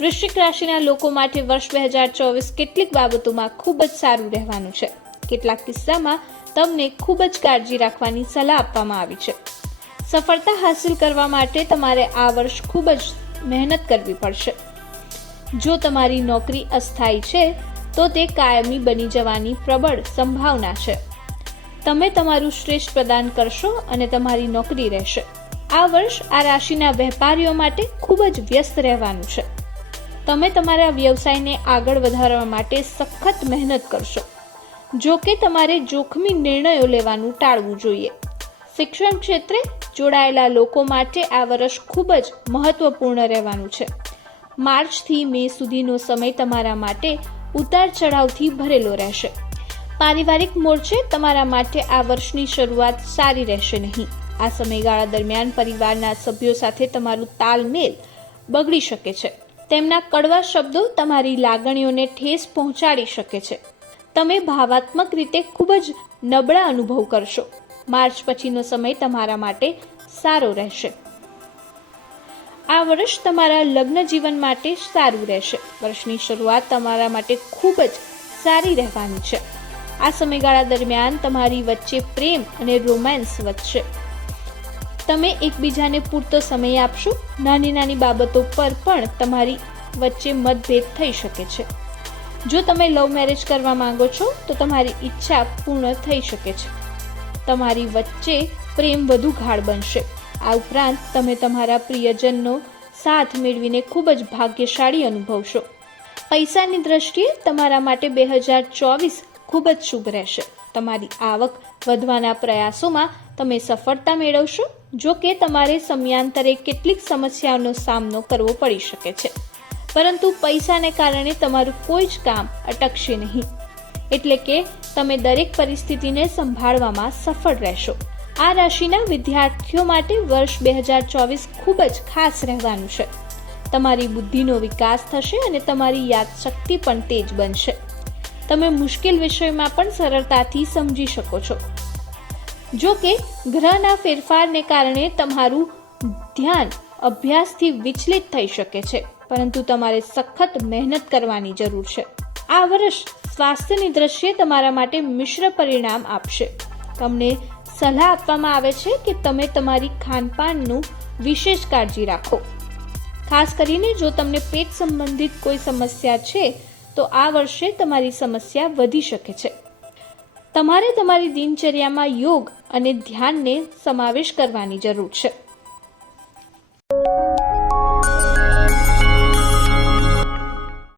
વૃશ્ચિક રાશિના લોકો માટે વર્ષ બે હજાર ચોવીસ કેટલીક બાબતોમાં ખૂબ જ સારું રહેવાનું છે. કેટલાક કિસ્સામાં તમને ખૂબ જ કાળજી રાખવાની સલાહ આપવામાં આવી છે. સફળતા હાંસિલ કરવા માટે તમારે આ વર્ષ ખૂબ જ મહેનત કરવી પડશે. જો તમારી નોકરી અસ્થાયી છે, તો તે કાયમી બની જવાની પ્રબળ સંભાવના છે. તમે તમારું શ્રેષ્ઠ પ્રદાન કરશો અને તમારી નોકરી રહેશે. આ વર્ષ આ રાશિના વેપારીઓ માટે ખૂબ જ વ્યસ્ત રહેવાનું છે. તમે તમારા વ્યવસાયને આગળ વધારવા માટે સખત મહેનત કરશો. જો કે તમારે જોખમી નિર્ણયો લેવાનું ટાળવું જોઈએ. શિક્ષણ ક્ષેત્રે જોડાયેલા લોકો માટે આ વર્ષ ખૂબ જ મહત્વપૂર્ણ રહેવાનું છે. માર્ચથી મે સુધીનો સમય તમારા માટે ઉતાર ચઢાવથી ભરેલો રહેશે. પારિવારિક મોરચે તમારા માટે આ વર્ષની શરૂઆત સારી રહેશે નહીં. આ સમયગાળા દરમિયાન પરિવારના સભ્યો સાથે તમારું તાલમેલ બગડી શકે છે. તેમના કડવા શબ્દો તમારી લાગણીઓને ઠેસ પહોંચાડી શકે છે. તમે ભાવાત્મક રીતે ખૂબ જ નબળા અનુભવ કરશો. માર્ચ પછીનો સમય તમારા માટે સારો રહેશે. આ વર્ષ તમારા લગ્ન જીવન માટે સારું રહેશે. વર્ષની શરૂઆત તમારા માટે ખૂબ જ સારી રહેવાની છે. આ સમયગાળા દરમિયાન તમારી વચ્ચે પ્રેમ અને રોમાન્સ વધશે. તમે એકબીજાને પૂરતો સમય આપશો. નાની નાની બાબતો પર પણ તમારી વચ્ચે મતભેદ થઈ શકે છે. જો તમે લવ મેરેજ કરવા માંગો છો, તો તમારી ઈચ્છા પૂર્ણ થઈ શકે છે. તમારી વચ્ચે પ્રેમ વધુ ગાઢ બનશે. આ ઉપરાંત તમે તમારા પ્રિયજનનો સાથ મેળવીને ખૂબ જ ભાગ્યશાળી અનુભવશો. પૈસાની દ્રષ્ટિએ તમારા માટે બે હજાર ચોવીસ ખૂબ જ શુભ રહેશે. તમારી આવક વધવાના પ્રયાસોમાં તમે સફળતા મેળવશો, જો કે તમારે સમયાંતરે કેટલીક સમસ્યાઓનો સામનો કરવો પડી શકે છે. પરંતુ પૈસાને કારણે તમારું કોઈ જ કામ અટકશે નહીં. એટલે કે તમે દરેક પરિસ્થિતિને સંભાળવામાં સફળ રહેશો. આ રાશિના વિદ્યાર્થીઓ માટે વર્ષ બે હજાર ચોવીસ ખૂબ જ ખાસ રહેવાનું છે. તમારી બુદ્ધિનો વિકાસ થશે અને તમારી યાદશક્તિ પણ તેજ બનશે. તમે મુશ્કેલ વિષયમાં પણ સરળતાથી સમજી શકો છો. જો કે ગ્રહના ફેરફારને કારણે તમારું ધ્યાન અભ્યાસથી વિચલિત થઈ શકે છે, પરંતુ તમારે સખત મહેનત કરવાની જરૂર છે. આ વર્ષ સ્વાસ્થ્યની દ્રષ્ટિએ તમારા માટે મિશ્ર પરિણામ આપશે. તમને સલાહ આપવામાં આવે છે કે તમે તમારી ખાનપાનનું વિશેષ કાળજી રાખો. ખાસ કરીને જો તમને પેટ સંબંધિત કોઈ સમસ્યા છે તો આ વર્ષે તમારી સમસ્યા વધી શકે છે. તમારે તમારી દિનચર્યામાં યોગ અને ધ્યાનને સમાવેશ કરવાની જરૂર છે.